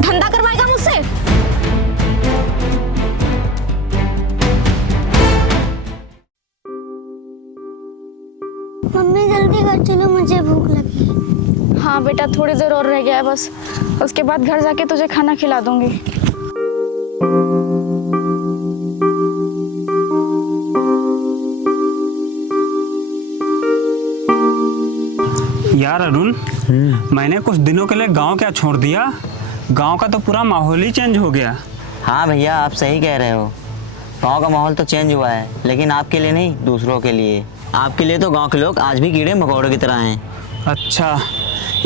धंधा करवाएगा मुझसे? मम्मी जल्दी घर चलो, मुझे भूख लगी। हाँ बेटा, थोड़ी देर और रह गया है बस, उसके बाद घर जाके तुझे खाना खिला दूंगी। यार अरुण, मैंने कुछ दिनों के लिए गांव क्या छोड़ दिया। गांव का तो पूरा माहौल ही चेंज हो गया। हाँ भैया, आप सही कह रहे हो। गांव का माहौल तो चेंज हुआ है, लेकिन आपके लिए नहीं, दूसरों के लिए। आपके लिए तो गांव के लोग आज भी कीड़े मकोड़ों की तरह हैं। अच्छा,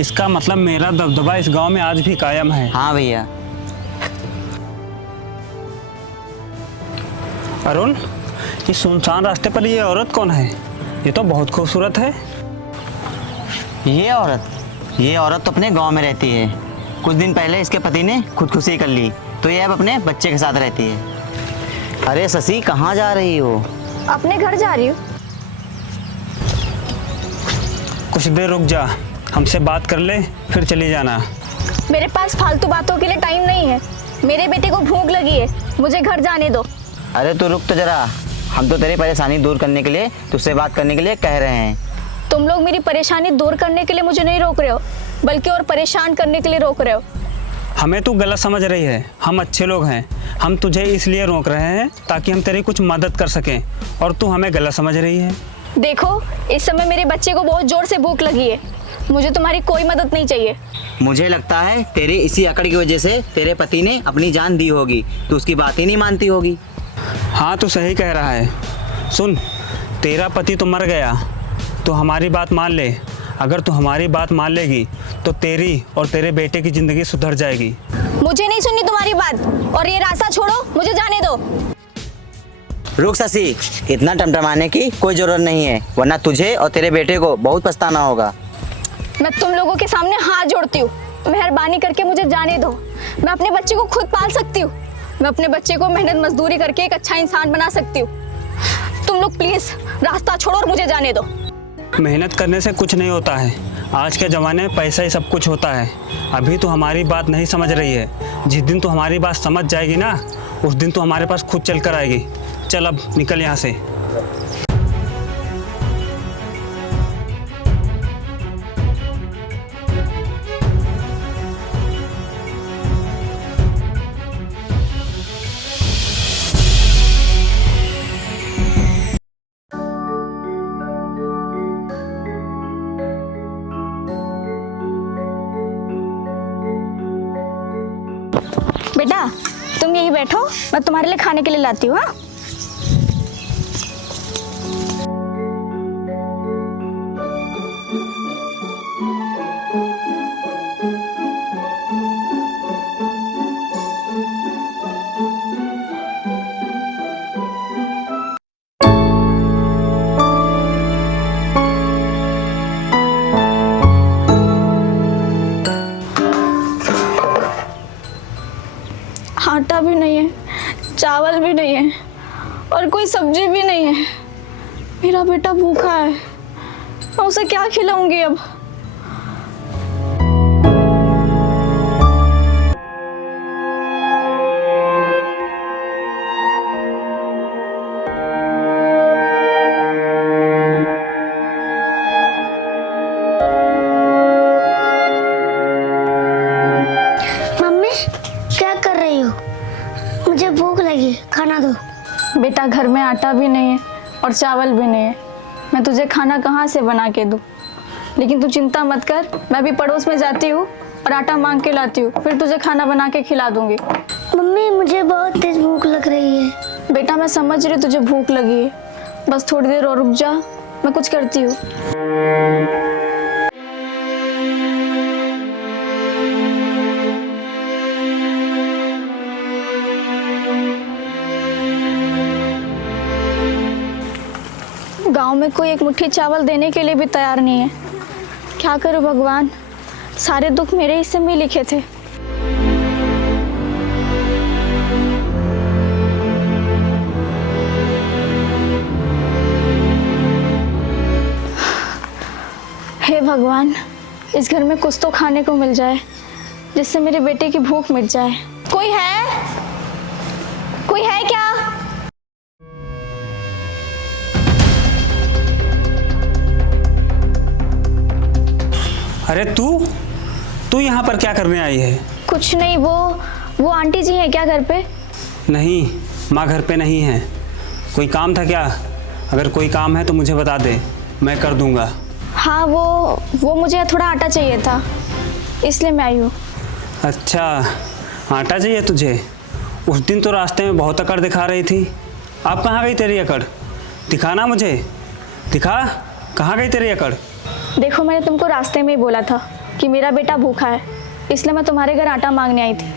इसका मतलब मेरा दबदबा इस गांव में आज भी कायम है। हाँ भैया। अरुण, इस सुनसान रास्ते पर ये औरत कौन है? ये तो बहुत खूबसूरत है। ये औरत तो अपने गांव में रहती है। कुछ दिन पहले इसके पति ने खुदकुशी कर ली, तो ये अब अपने बच्चे के साथ रहती है। अरे शशि, कहाँ जा रही हो? अपने घर जा रही हूँ। कुछ देर रुक जा, हमसे बात कर ले, फिर चली जाना। मेरे पास फालतू बातों के लिए टाइम नहीं है। मेरे बेटे को भूख लगी है, मुझे घर जाने दो। अरे तू रुक तो जरा, हम तो तेरी परेशानी दूर करने के लिए तुझसे बात करने के लिए कह रहे हैं। तुम लोग मेरी परेशानी दूर करने के लिए मुझे नहीं रोक रहे हो, बल्कि और परेशान करने के लिए रोक रहे हो। हमें तू गलत समझ रही है। हम अच्छे लोग हैं। हम तुझे इसलिए रोक रहे हैं ताकि हम तेरी कुछ मदद कर सकें, और तू हमें गलत समझ रही है। देखो, इस समय मेरे बच्चे को बहुत जोर से भूख लगी है। मुझे तुम्हारी कोई मदद नहीं चाहिए। मुझे लगता है तेरी इसी अकड़ की वजह से तेरे पति ने अपनी जान दी होगी। तू उसकी बात ही नहीं मानती होगी। हाँ, तू सही कह रहा है। सुन, तेरा पति तो मर गया, तो हमारी बात मान ले। अगर तू हमारी बात मान लेगी तो तेरी और तेरे बेटे की ज़िंदगी सुधर जाएगी। मुझे नहीं सुननी तुम्हारी बात, और ये रास्ता छोड़ो, मुझे जाने दो। रुक शशि, इतना टमटमाने की कोई जरूरत नहीं है, वरना तुझे और तेरे बेटे को बहुत पछताना होगा। मैं तुम लोगों के सामने हाथ जोड़ती हूँ, मेहरबानी करके मुझे जाने दो। मैं अपने बच्चे को खुद पाल सकती हूँ। मैं अपने बच्चे को मेहनत मजदूरी करके एक अच्छा इंसान बना सकती हूँ। तुम लोग प्लीज रास्ता छोड़ो और मुझे जाने दो। मेहनत करने से कुछ नहीं होता है। आज के ज़माने में पैसा ही सब कुछ होता है। अभी तो हमारी बात नहीं समझ रही है। जिस दिन तो हमारी बात समझ जाएगी ना, उस दिन तो हमारे पास खुद चल कर आएगी। चल अब निकल यहाँ से। बेटा, तुम यहीं बैठो, मैं तुम्हारे लिए खाने के लिए लाती हूँ। हाँ, आटा भी नहीं है, चावल भी नहीं है, और कोई सब्जी भी नहीं है। मेरा बेटा भूखा है, मैं उसे क्या खिलाऊंगी अब? मम्मी क्या कर रही हो? मुझे भूख लगी, खाना दो। बेटा, घर में आटा भी नहीं है और चावल भी नहीं है। मैं तुझे खाना कहाँ से बना के दूँ? लेकिन तू चिंता मत कर, मैं भी पड़ोस में जाती हूँ और आटा मांग के लाती हूँ, फिर तुझे खाना बना के खिला दूंगी। मम्मी मुझे बहुत तेज भूख लग रही है। बेटा, मैं समझ रही हूँ तुझे भूख लगी है, बस थोड़ी देर और रुक जा, मैं कुछ करती हूँ। गांव में कोई एक मुट्ठी चावल देने के लिए भी तैयार नहीं है। क्या करूं भगवान, सारे दुख मेरे हिस्से में लिखे थे। हे भगवान, इस घर में कुछ तो खाने को मिल जाए। जिससे मेरे बेटे की भूख मिट जाए। कोई है? कोई है क्या? अरे तू यहाँ पर क्या करने आई है? कुछ नहीं, वो आंटी जी हैं क्या घर पे? नहीं, माँ घर पे नहीं है। कोई काम था क्या? अगर कोई काम है तो मुझे बता दे, मैं कर दूंगा। हाँ, वो मुझे थोड़ा आटा चाहिए था, इसलिए मैं आई हूँ। अच्छा, आटा चाहिए तुझे? उस दिन तो रास्ते में बहुत अकड़ दिखा रही थी। अब कहाँ गई तेरी अकड़? दिखाना मुझे, दिखा, कहाँ गई तेरी अकड़? देखो, मैंने तुमको रास्ते में ही बोला था कि मेरा बेटा भूखा है, इसलिए मैं तुम्हारे घर आटा मांगने आई थी।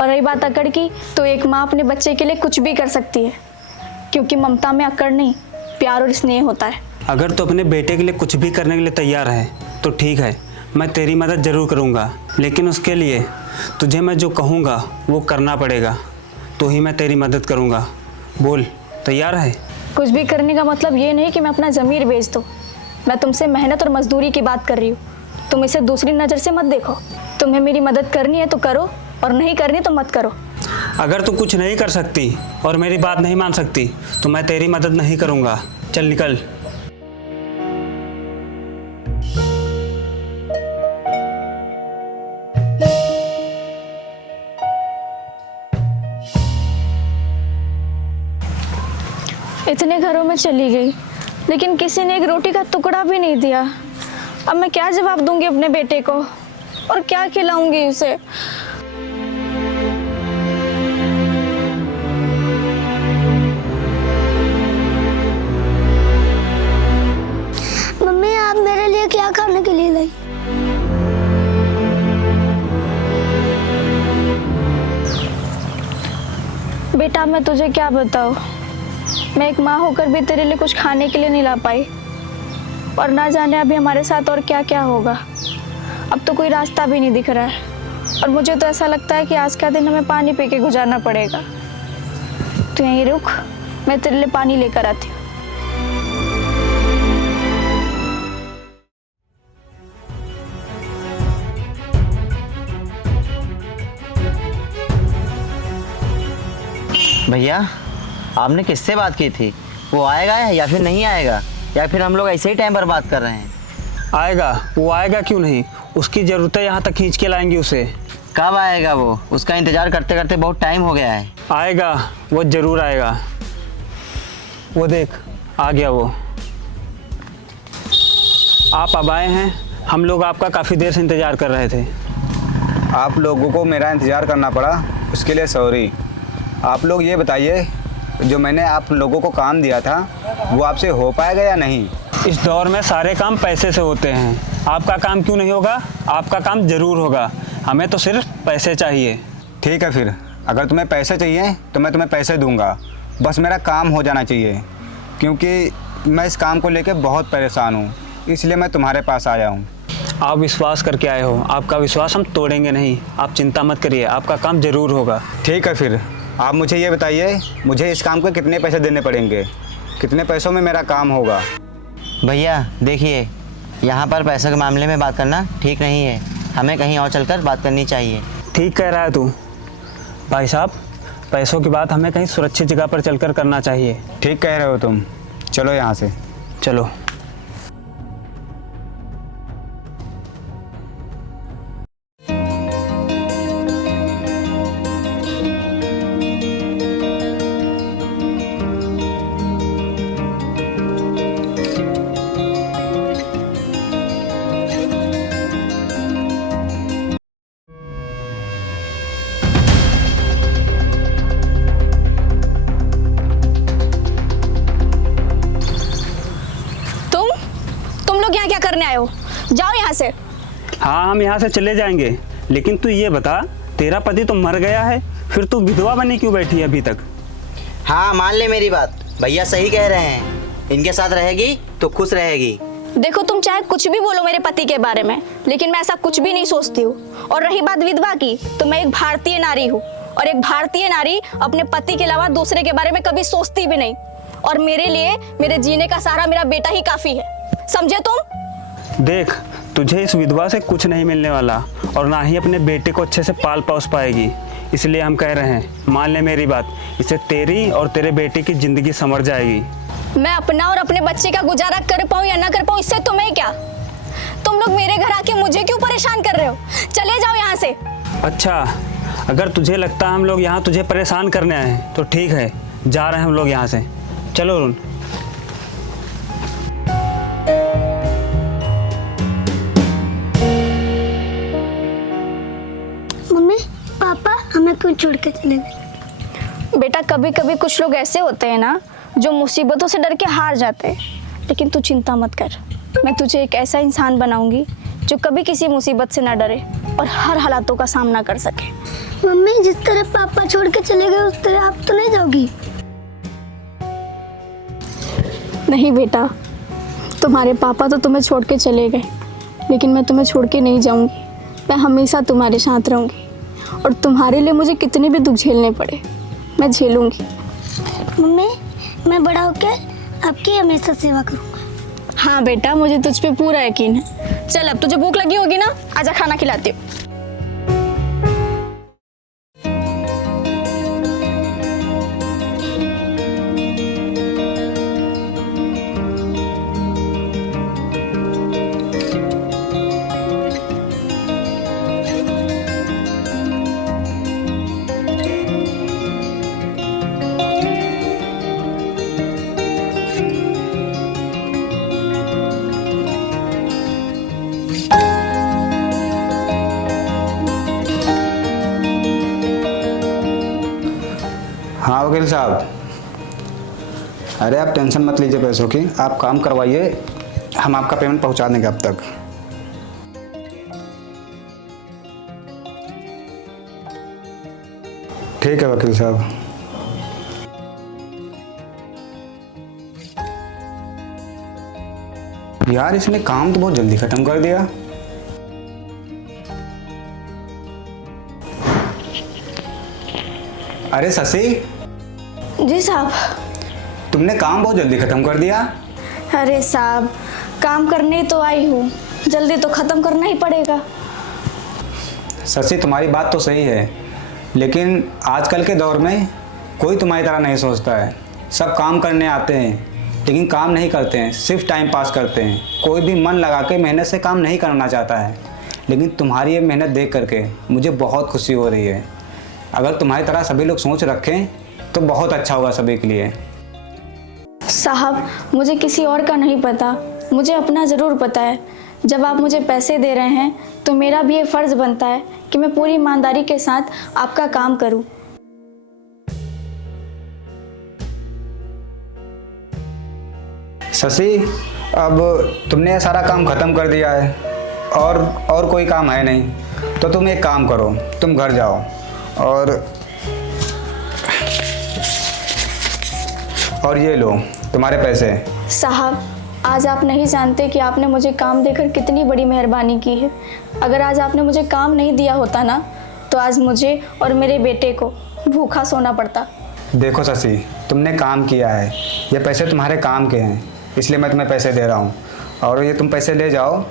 और रही बात अकड़ की, तो एक माँ अपने बच्चे के लिए कुछ भी कर सकती है, क्योंकि ममता में अकड़ नहीं, प्यार और स्नेह होता है। अगर तू अपने बेटे के लिए कुछ भी करने के लिए तैयार है तो ठीक है, मैं तेरी मदद ज़रूर करूँगा, लेकिन उसके लिए तुझे मैं जो कहूँगा वो करना पड़ेगा, तो ही मैं तेरी मदद करूँगा। बोल, तैयार है? कुछ भी करने का मतलब ये नहीं कि मैं अपना ज़मीर बेच दूँ। मैं तुमसे मेहनत और मजदूरी की बात कर रही हूँ। तुम इसे दूसरी नज़र से मत देखो। तुम्हें मेरी मदद करनी है तो करो, और नहीं करनी तो मत करो। अगर तू कुछ नहीं कर सकती और मेरी बात नहीं मान सकती तो मैं तेरी मदद नहीं करूँगा। चल निकल। इतने घरों में चली गई, लेकिन किसी ने एक रोटी का टुकड़ा भी नहीं दिया। अब मैं क्या जवाब दूंगी अपने बेटे को, और क्या खिलाऊंगी उसे? मम्मी, आप मेरे लिए क्या खाने के लिए लाई? बेटा, मैं तुझे क्या बताऊँ, मैं एक माँ होकर भी तेरे लिए कुछ खाने के लिए नहीं ला पाई, और ना जाने अभी हमारे साथ और क्या क्या होगा। अब तो कोई रास्ता भी नहीं दिख रहा है, और मुझे तो ऐसा लगता है कि आज का दिन हमें पानी पी के गुजारना पड़ेगा। तू यहीं रुक, मैं तेरे लिए पानी लेकर आती हूँ। भैया, आपने किससे बात की थी? वो आएगा या फिर नहीं आएगा, या फिर हम लोग ऐसे ही टाइम बर्बाद कर रहे हैं? आएगा, वो आएगा क्यों नहीं? उसकी ज़रूरत है, यहाँ तक खींच के लाएंगे उसे। कब आएगा वो? उसका इंतज़ार करते करते बहुत टाइम हो गया है। आएगा, वो ज़रूर आएगा। वो देख, आ गया वो। आप अब आए हैं, हम लोग आपका काफ़ी देर से इंतज़ार कर रहे थे। आप लोगों को मेरा इंतज़ार करना पड़ा, उसके लिए सॉरी। आप लोग ये बताइए, जो मैंने आप लोगों को काम दिया था वो आपसे हो पाएगा या नहीं? इस दौर में सारे काम पैसे से होते हैं। आपका काम क्यों नहीं होगा? आपका काम ज़रूर होगा। हमें तो सिर्फ पैसे चाहिए। ठीक है, फिर अगर तुम्हें पैसे चाहिए तो मैं तुम्हें पैसे दूंगा, बस मेरा काम हो जाना चाहिए, क्योंकि मैं इस काम को लेकर बहुत परेशान हूँ, इसलिए मैं तुम्हारे पास आया हूँ। आप विश्वास करके आए हो, आपका विश्वास हम तोड़ेंगे नहीं। आप चिंता मत करिए, आपका काम ज़रूर होगा। ठीक है, फिर आप मुझे ये बताइए, मुझे इस काम को कितने पैसे देने पड़ेंगे? कितने पैसों में मेरा काम होगा? भैया देखिए, यहाँ पर पैसे के मामले में बात करना ठीक नहीं है। हमें कहीं और चलकर बात करनी चाहिए। ठीक कह रहा है तू। भाई साहब, पैसों की बात हमें कहीं सुरक्षित जगह पर चलकर करना चाहिए। ठीक कह रहे हो तुम, चलो यहाँ से। चलो। तुम लोग यहाँ क्या करने आए हो? जाओ यहाँ से। हाँ, हम यहाँ से चले जाएंगे, लेकिन तू ये बता, तेरा पति तो मर गया है, फिर तू विधवा बनी क्यों बैठी है अभी तक? हाँ, मान ले मेरी बात, भैया सही कह रहे हैं। इनके साथ रहेगी तो खुश रहेगी। देखो, तुम चाहे कुछ भी बोलो मेरे पति के बारे में, लेकिन मैं ऐसा कुछ भी नहीं सोचती हूँ। और रही बात विधवा की, तो मैं एक भारतीय नारी हूँ, और एक भारतीय नारी अपने पति के अलावा दूसरे के बारे में कभी सोचती भी नहीं। और मेरे लिए मेरे जीने का सहारा मेरा बेटा ही काफी है, समझे तुम? देख, तुझे इस विधवा से कुछ नहीं मिलने वाला और ना ही अपने बेटे को अच्छे से पाल पोस पाएगी। इसलिए हम कह रहे हैं, मान ले मेरी बात, इससे तेरी और तेरे बेटे की ज़िंदगी संवर जाएगी। मैं अपना और अपने बच्चे का गुजारा कर पाऊँ या ना कर पाऊँ, इससे तुम्हें क्या? तुम लोग मेरे घर आके मुझे क्यों परेशान कर रहे हो? चले जाओ यहाँ से। अच्छा, अगर तुझे लगता है हम लोग यहाँ तुझे परेशान करने आए हैं तो ठीक है, जा रहे हैं हम लोग यहाँ से। चलो अरुण। मम्मी पापा हमें क्यों छोड़ के चले गए? बेटा, कभी कभी कुछ लोग ऐसे होते हैं ना जो मुसीबतों से डर के हार जाते हैं, लेकिन तू चिंता मत कर। मैं तुझे एक ऐसा इंसान बनाऊंगी जो कभी किसी मुसीबत से ना डरे और हर हालातों का सामना कर सके। मम्मी जिस तरह पापा छोड़ के चले गए उस तरह आप तो नहीं जाओगी? नहीं बेटा, तुम्हारे पापा तो तुम्हें छोड़ के चले गए, लेकिन मैं तुम्हें छोड़ के नहीं जाऊंगी। मैं हमेशा तुम्हारे साथ रहूंगी और तुम्हारे लिए मुझे कितने भी दुख झेलने पड़े मैं झेलूंगी। मम्मी मैं बड़ा होकर आपकी हमेशा सेवा करूँगा। हाँ बेटा, मुझे तुझ पे पूरा यकीन है। चल, अब तुझे भूख लगी होगी ना, आजा खाना खिलाती हूँ। हाँ वकील साहब, अरे आप टेंशन मत लीजिए पैसों की, आप काम करवाइए, हम आपका पेमेंट पहुंचा देंगे अब तक। ठीक है वकील साहब। यार इसने काम तो बहुत जल्दी खत्म कर दिया। अरे शशि, जी साहब। तुमने काम बहुत जल्दी खत्म कर दिया। अरे साहब, काम करने तो आई हूँ, जल्दी तो ख़त्म करना ही पड़ेगा। शशि तुम्हारी बात तो सही है, लेकिन आजकल के दौर में कोई तुम्हारी तरह नहीं सोचता है। सब काम करने आते हैं लेकिन काम नहीं करते हैं, सिर्फ टाइम पास करते हैं। कोई भी मन लगा के मेहनत से काम नहीं करना चाहता है। लेकिन तुम्हारी ये मेहनत देख करके मुझे बहुत खुशी हो रही है। अगर तुम्हारी तरह सभी लोग सोच रखें तो बहुत अच्छा होगा सभी के लिए। साहब, मुझे किसी और का नहीं पता, मुझे अपना ज़रूर पता है। जब आप मुझे पैसे दे रहे हैं तो मेरा भी ये फ़र्ज़ बनता है कि मैं पूरी ईमानदारी के साथ आपका काम करूं। शशि, अब तुमने ये सारा काम ख़त्म कर दिया है और कोई काम है नहीं, तो तुम एक काम करो, तुम घर जाओ और ये लो तुम्हारे पैसे। साहब, आज आप नहीं जानते कि आपने मुझे काम देकर कितनी बड़ी मेहरबानी की है। अगर आज आपने मुझे काम नहीं दिया होता ना, तो आज मुझे और मेरे बेटे को भूखा सोना पड़ता। देखो शशि, तुमने काम किया है, ये पैसे तुम्हारे काम के हैं, इसलिए मैं तुम्हें पैसे दे रहा हूँ। और ये तुम पैसे ले जाओ,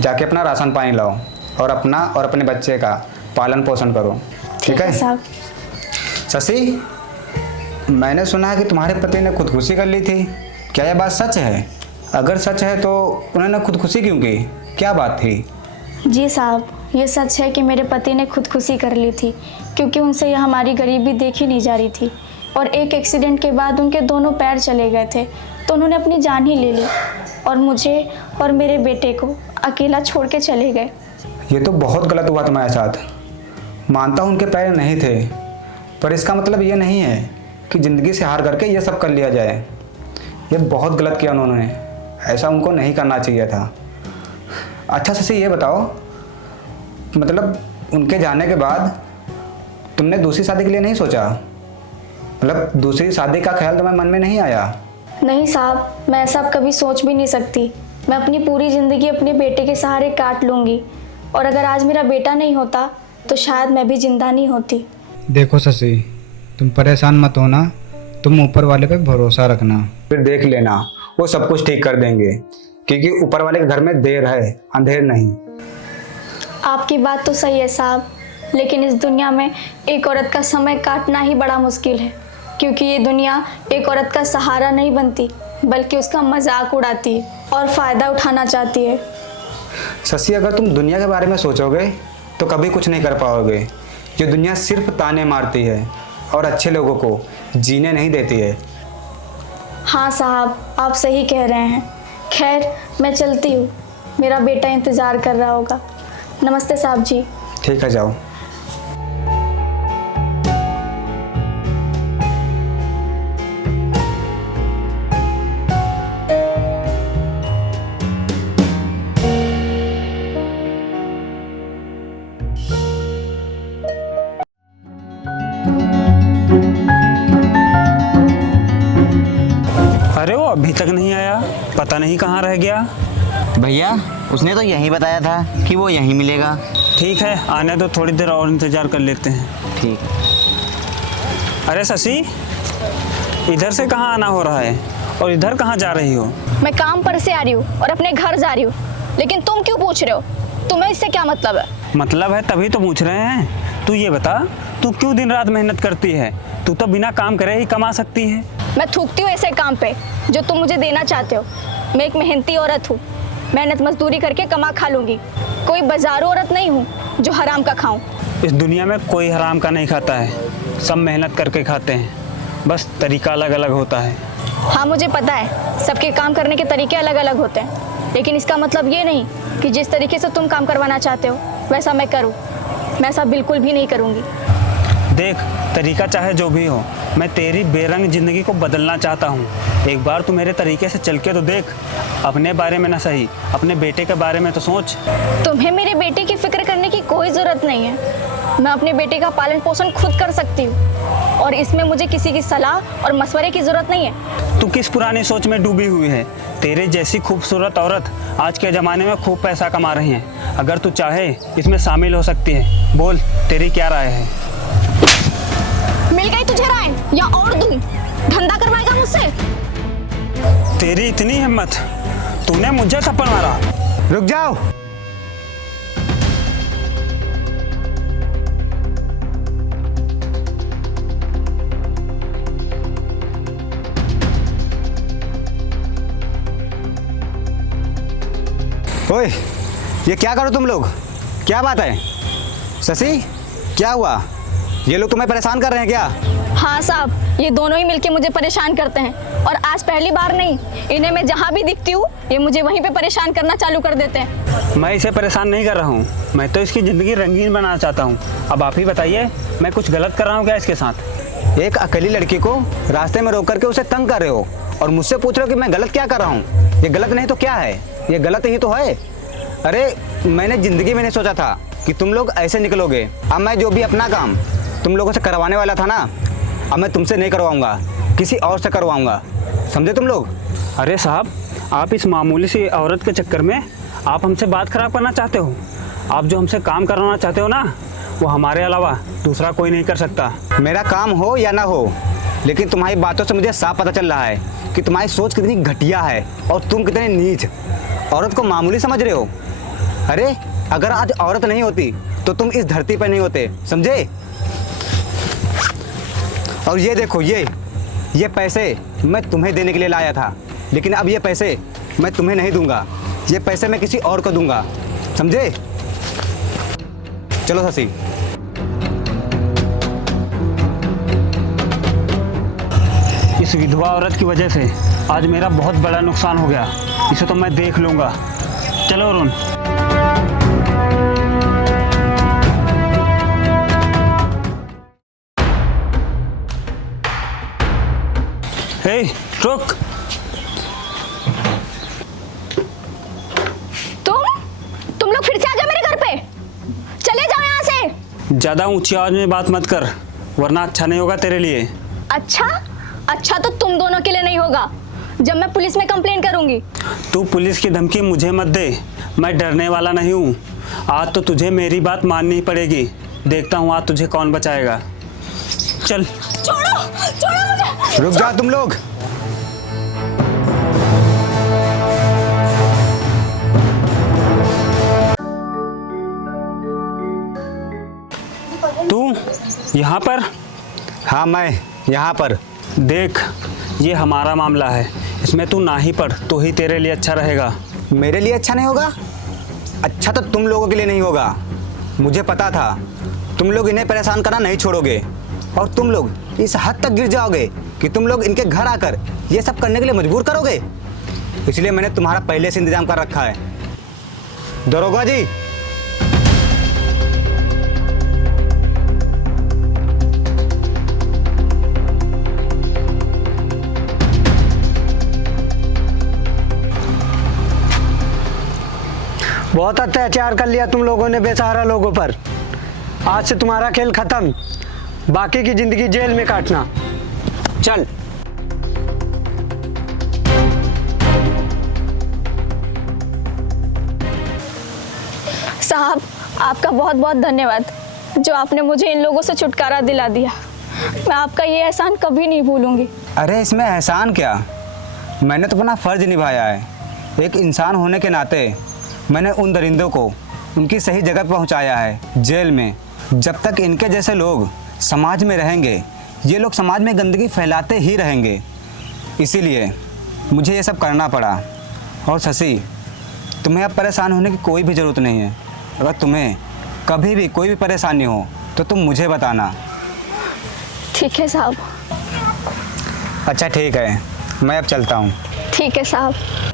जाके अपना राशन पानी लाओ और अपना और अपने बच्चे का पालन पोषण करो। ठीक है साहब। शशि, मैंने सुना है कि तुम्हारे पति ने खुदकुशी कर ली थी, क्या यह बात सच है? अगर सच है तो उन्होंने खुदकुशी क्यों की, क्या बात थी? जी साहब, ये सच है कि मेरे पति ने खुदकुशी कर ली थी, क्योंकि उनसे यह हमारी गरीबी देखी नहीं जा रही थी और एक एक्सीडेंट के बाद उनके दोनों पैर चले गए थे, तो उन्होंने अपनी जान ही ले ली और मुझे और मेरे बेटे को अकेला छोड़ के चले गए। ये तो बहुत गलत हुआ तुम्हारे साथ। मानता हूँ उनके पैर नहीं थे, पर इसका मतलब ये नहीं है कि ज़िंदगी से हार करके ये सब कर लिया जाए। ये बहुत गलत किया उन्होंने, ऐसा उनको नहीं करना चाहिए था। अच्छा शशि, ये बताओ, मतलब उनके जाने के बाद तुमने दूसरी शादी के लिए नहीं सोचा? मतलब दूसरी शादी का ख्याल तुम्हारे मन में नहीं आया? नहीं साहब, मैं ऐसा कभी सोच भी नहीं सकती। मैं अपनी पूरी ज़िंदगी अपने बेटे के सहारे काट लूँगी, और अगर आज मेरा बेटा नहीं होता तो शायद मैं भी जिंदा नहीं होती। देखो शशि, तुम परेशान मत होना, तुम ऊपर वाले पे भरोसा रखना, फिर देख लेना, वो सब कुछ ठीक कर देंगे। क्योंकि ऊपर वाले के घर में देर है, अंधेर नहीं। आपकी बात तो सही है साहब, लेकिन इस दुनिया में एक औरत का समय काटना ही बड़ा मुश्किल है, क्योंकि ये दुनिया एक औरत का सहारा नहीं बनती, बल्कि उसका मजाक उड़ाती है और फ़ायदा उठाना चाहती है। शशि, अगर तुम दुनिया के बारे में सोचोगे तो कभी कुछ नहीं कर पाओगे। ये दुनिया सिर्फ ताने मारती है और अच्छे लोगों को जीने नहीं देती है। हाँ साहब, आप सही कह रहे हैं। खैर, मैं चलती हूँ, मेरा बेटा इंतज़ार कर रहा होगा। नमस्ते साहब जी। ठीक है, जाओ। अरे वो अभी तक नहीं आया, पता नहीं कहाँ रह गया। भैया उसने तो यही बताया था कि वो यहीं मिलेगा। ठीक है, आने दो, थोड़ी देर और इंतज़ार कर लेते हैं। ठीक। अरे शशि, इधर से कहाँ आना हो रहा है और इधर कहाँ जा रही हो? मैं काम पर से आ रही हूँ और अपने घर जा रही हूँ, लेकिन तुम क्यों पूछ रहे हो? तुम्हें इससे क्या मतलब है? मतलब है तभी तो पूछ रहे हैं। तू ये बता, तू क्यों दिन रात मेहनत करती है? तू तो बिना काम करे ही कमा सकती है। मैं थूकती हूँ ऐसे काम पे जो तुम मुझे देना चाहते हो। मैं एक मेहनती औरत हूँ, मेहनत मजदूरी करके कमा खा लूँगी। कोई बाजारू औरत नहीं हूँ जो हराम का खाऊं। इस दुनिया में कोई हराम का नहीं खाता है, सब मेहनत करके खाते हैं, बस तरीका अलग अलग होता है। हाँ मुझे पता है, सबके काम करने के तरीके अलग अलग होते हैं, लेकिन इसका मतलब ये नहीं कि जिस तरीके से तुम काम करवाना चाहते हो वैसा मैं करूँ। मैं ऐसा बिल्कुल भी नहीं करूँगी। देख, तरीका चाहे जो भी हो, मैं तेरी बेरंग ज़िंदगी को बदलना चाहता हूँ। एक बार तू मेरे तरीके से चल के तो देख। अपने बारे में ना सही, अपने बेटे के बारे में तो सोच। तुम्हें मेरे बेटे की फिक्र करने की कोई ज़रूरत नहीं है। मैं अपने बेटे का पालन पोषण खुद कर सकती हूँ और इसमें मुझे किसी की सलाह और मशवरे की ज़रूरत नहीं है। तू किस पुरानी सोच में डूबी हुई है? तेरे जैसी खूबसूरत औरत आज के ज़माने में खूब पैसा कमा रही हैं। अगर तू चाहे इसमें शामिल हो सकती है। बोल, तेरी क्या राय है? मिल गई तुझे राय या और दूं? धंधा करवाएगा मुझसे? तेरी इतनी हिम्मत, तूने मुझे थप्पड़ मारा। रुक जाओ। ओए, ये क्या करो तुम लोग? क्या बात है? शशि, क्या हुआ? ये लोग तुम्हें परेशान कर रहे हैं क्या? हाँ साहब, ये दोनों ही मिलके मुझे परेशान करते हैं और आज पहली बार नहीं, इन्हें मैं जहाँ भी दिखती हूँ ये मुझे वहीं पे परेशान करना चालू कर देते हैं। मैं इसे परेशान नहीं कर रहा हूँ, मैं तो इसकी ज़िंदगी रंगीन बनाना चाहता हूँ। अब आप ही बताइए, मैं कुछ गलत कर रहा हूँ क्या इसके साथ? एक अकेली लड़की को रास्ते में रोक करके उसे तंग कर रहे हो और मुझसे पूछ रहे हो कि मैं गलत क्या कर रहा हूँ? ये गलत नहीं तो क्या है? ये गलत ही तो है। अरे मैंने ज़िंदगी में नहीं सोचा था कि तुम लोग ऐसे निकलोगे। अब मैं जो भी अपना काम तुम लोगों से करवाने वाला था ना, अब मैं तुमसे नहीं करवाऊंगा, किसी और से करवाऊंगा। समझे तुम लोग? अरे साहब, आप इस मामूली सी औरत के चक्कर में आप हमसे बात खराब करना चाहते हो। आप जो हमसे काम करवाना चाहते हो ना, वो हमारे अलावा दूसरा कोई नहीं कर सकता। मेरा काम हो या ना हो, लेकिन तुम्हारी बातों से मुझे साफ पता चल रहा है कि तुम्हारी सोच कितनी घटिया है और तुम कितने नीच। औरत को मामूली समझ रहे हो। अरे अगर आज औरत नहीं होती तो तुम इस धरती पर नहीं होते, समझे? और ये देखो, ये पैसे मैं तुम्हें देने के लिए लाया था, लेकिन अब ये पैसे मैं तुम्हें नहीं दूंगा। ये पैसे मैं किसी और को दूंगा, समझे? चलो शशि। इस विधवा औरत की वजह से आज मेरा बहुत बड़ा नुकसान हो गया। इसे तो मैं देख लूँगा। चलो अरुण। हे, रुक। तुम लोग फिर से आ गए मेरे घर पे। चले जाओ यहाँ से। ज़्यादा ऊंची आवाज़ में बात मत कर, वरना अच्छा नहीं होगा तेरे लिए। अच्छा तो तुम दोनों के लिए नहीं होगा जब मैं पुलिस में कंप्लेन करूंगी। तू पुलिस की धमकी मुझे मत दे, मैं डरने वाला नहीं हूँ। आज तो तुझे मेरी बात माननी पड़ेगी। देखता हूँ आज तुझे कौन बचाएगा। चल। छोड़ो मुझे। रुक जाओ तुम लोग। तू यहाँ पर? हाँ, मैं यहाँ पर। देख, ये हमारा मामला है, इसमें तू ना ही पढ़ तो ही तेरे लिए अच्छा रहेगा। मेरे लिए अच्छा नहीं होगा? अच्छा तो तुम लोगों के लिए नहीं होगा। मुझे पता था तुम लोग इन्हें परेशान करना नहीं छोड़ोगे और तुम लोग इस हद तक गिर जाओगे कि तुम लोग इनके घर आकर ये सब करने के लिए मजबूर करोगे। इसलिए मैंने तुम्हारा पहले से इंतजाम कर रखा है। दरोगा जी, बहुत अत्याचार कर लिया तुम लोगों ने बेसहारा लोगों पर। आज से तुम्हारा खेल खत्म, बाकी की जिंदगी जेल में काटना। चल। साहब, आपका बहुत बहुत धन्यवाद जो आपने मुझे इन लोगों से छुटकारा दिला दिया। मैं आपका ये एहसान कभी नहीं भूलूंगी। अरे इसमें एहसान क्या, मैंने तो अपना फ़र्ज निभाया है। एक इंसान होने के नाते मैंने उन दरिंदों को उनकी सही जगह पहुंचाया है, जेल में। जब तक इनके जैसे लोग समाज में रहेंगे, ये लोग समाज में गंदगी फैलाते ही रहेंगे। इसीलिए मुझे ये सब करना पड़ा। और शशि, तुम्हें अब परेशान होने की कोई भी ज़रूरत नहीं है। अगर तुम्हें कभी भी कोई भी परेशानी हो तो तुम मुझे बताना। ठीक है साहब। अच्छा ठीक है, मैं अब चलता हूँ। ठीक है साहब।